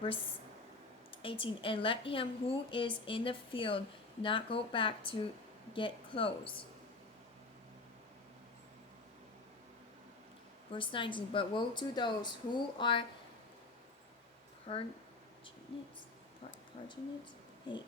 Verse 18. And let him who is in the field not go back to get clothes. Verse 19. But woe to those who are parginates. Parginates? Hey.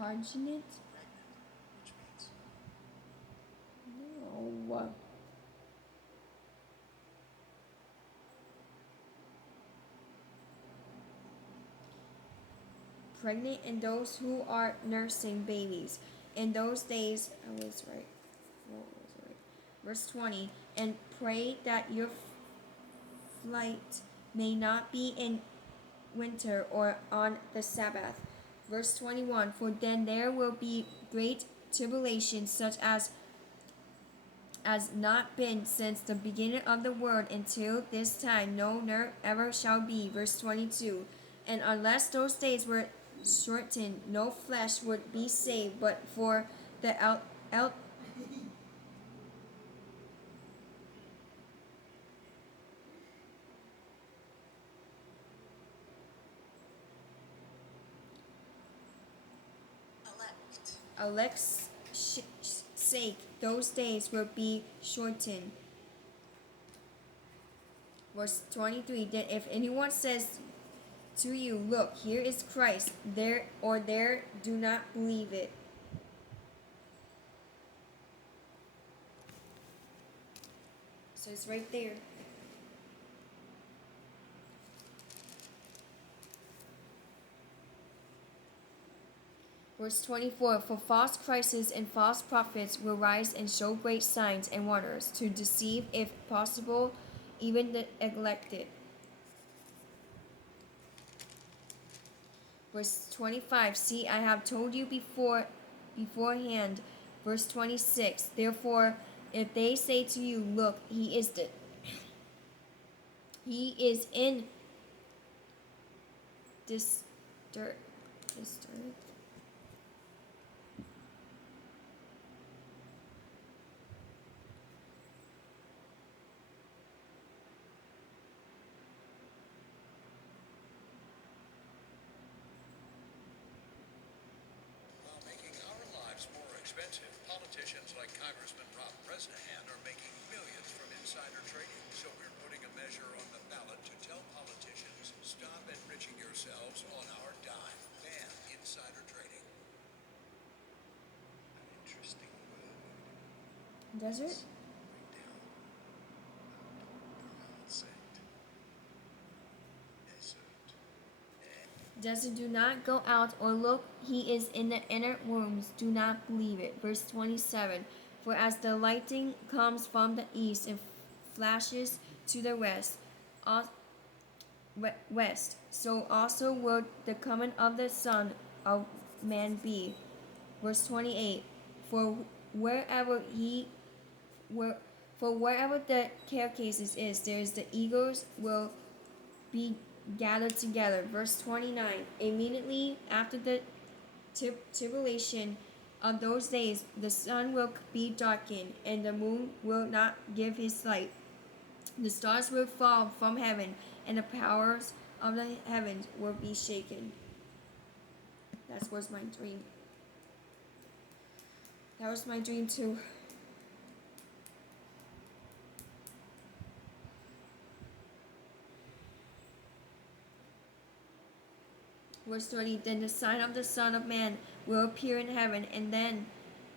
Parginate? No. Pregnant and those who are nursing babies. In those days, I was right. What was right? Verse 20. And pray that your flight may not be in winter or on the Sabbath. Verse 21. For then there will be great tribulation, such as not been since the beginning of the world until this time, no, nor ever shall be. Verse 22. And unless those days were shortened, no flesh would be saved, but for the elect's sake, those days will be shortened. Verse 23. Then if anyone says to you, look, here is Christ, there or there, do not believe it. So it's right there. Verse 24. For false Christs and false prophets will rise and show great signs and wonders, to deceive, if possible, even the elected. Verse 25. See, I have told you beforehand. Verse 26. Therefore, if they say to you, look, he is in this dirt. Expensive. Politicians like Congressman Rob Bresnahan are making millions from insider trading. So we're putting a measure on the ballot to tell politicians, stop enriching yourselves on our dime. Ban insider trading. An interesting word. Does it? Right down. Don't pronounce it. Does it do not go out or look, he is in the inner rooms, do not believe it. Verse 27. For as the lightning comes from the east and flashes to the west, so also will the coming of the Son of Man be. Verse 28. For wherever where, for wherever the carcasses is, there is the eagles will be gathered together. Verse 29. Immediately after the tribulation of those days, the sun will be darkened, and the moon will not give his light. The stars will fall from heaven, and the powers of the heavens will be shaken. That was my dream. That was my dream too. Verse 30. Then the sign of the Son of Man will appear in heaven, and then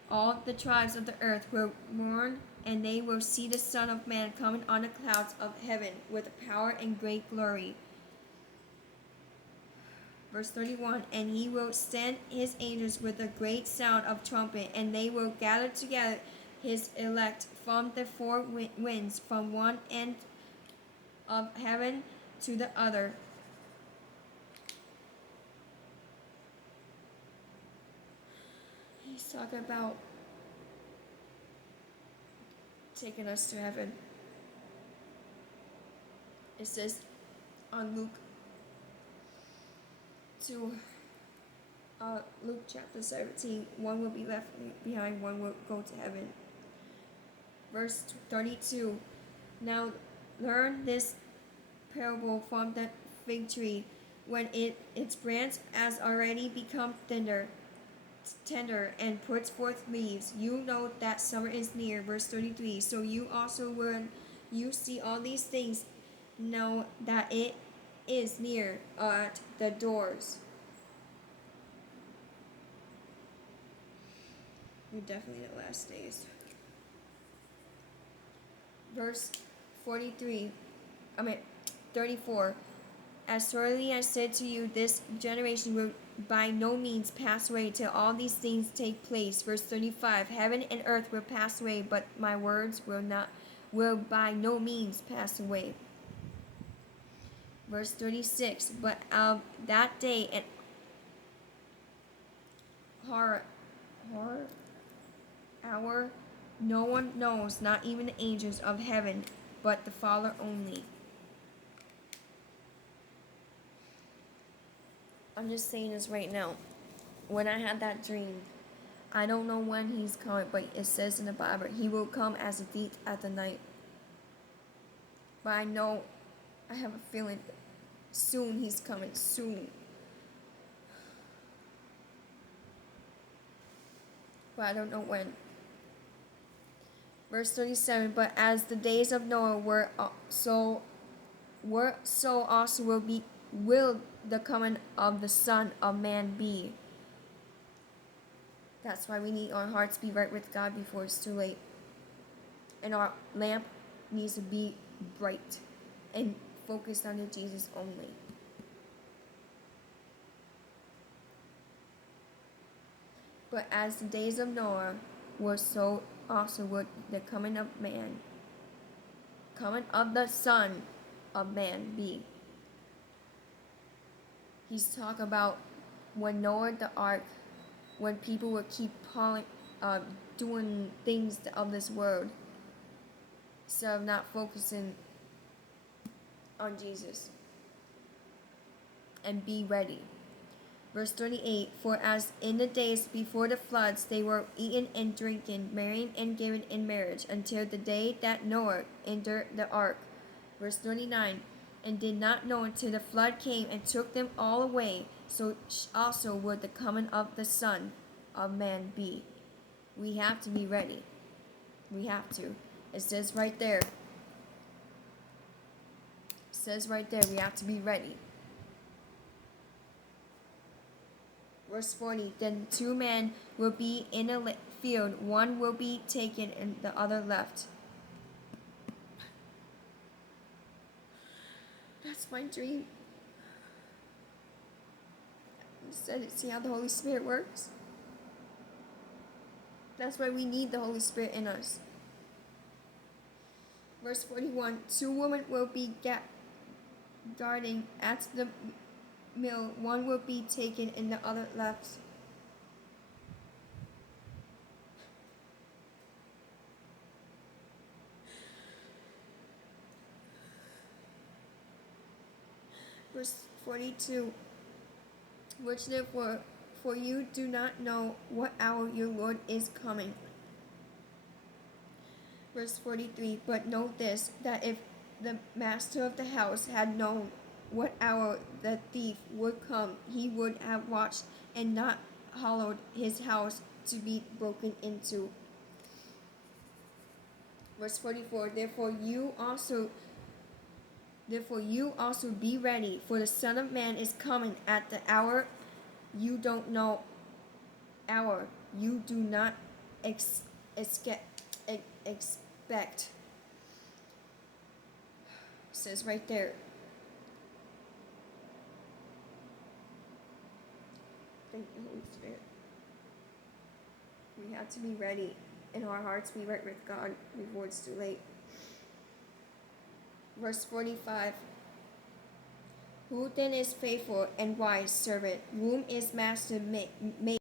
all the tribes of the earth will mourn, and they will see the Son of Man coming on the clouds of heaven with power and great glory. Verse 31. And he will send his angels with a great sound of trumpet, and they will gather together his elect from the four winds, from one end of heaven to the other. He's talking about taking us to heaven. It says on Luke chapter 17, one will be left behind, one will go to heaven. Verse 32, now learn this parable from the fig tree. When its branch has already become tender and puts forth leaves, you know that summer is near. Verse 33, so you also, when you see all these things, know that it is near at the doors. We're definitely the last days. Verse 34, as surely I said to you, this generation will by no means pass away till all these things take place. Verse 35, heaven and earth will pass away, but my words will by no means pass away. Verse 36, but of that day and hour no one knows, not even the angels of heaven, but the Father only. I'm just saying this right now. When I had that dream, I don't know when he's coming, but it says in the Bible, he will come as a thief at the night. But I know, I have a feeling soon he's coming, soon. But I don't know when. Verse 37, but as the days of Noah were so also will the coming of the Son of Man be. That's why we need our hearts to be right with God before it's too late. And our lamp needs to be bright and focused on Jesus only. But as the days of Noah were, so also would the coming of the Son of Man be. He's talking about when Noah the ark, when people would keep doing things of this world, instead of not focusing on Jesus. And be ready. Verse 38, for as in the days before the floods they were eating and drinking, marrying and giving in marriage, until the day that Noah entered the ark. Verse 39, and did not know until the flood came and took them all away, so also would the coming of the Son of Man be. We have to be ready. We have to. It says right there. It says right there, we have to be ready. Verse 40, then 2 men will be in a field, one will be taken and the other left. That's my dream. See how the Holy Spirit works? That's why we need the Holy Spirit in us. Verse 41, 2 women will be guarding at the mill, one will be taken and the other left. Verse 42, which therefore, for you do not know what hour your Lord is coming. Verse 43, but note this, that if the master of the house had known what hour the thief would come, he would have watched and not allowed his house to be broken into. Verse 44, therefore you also be ready, for the Son of Man is coming at the hour you don't know, hour you do not expect. It says right there. Thank you, Holy Spirit. We have to be ready, and our hearts be right with God before it's too late. Verse 45, who then is faithful and wise servant, whom his master made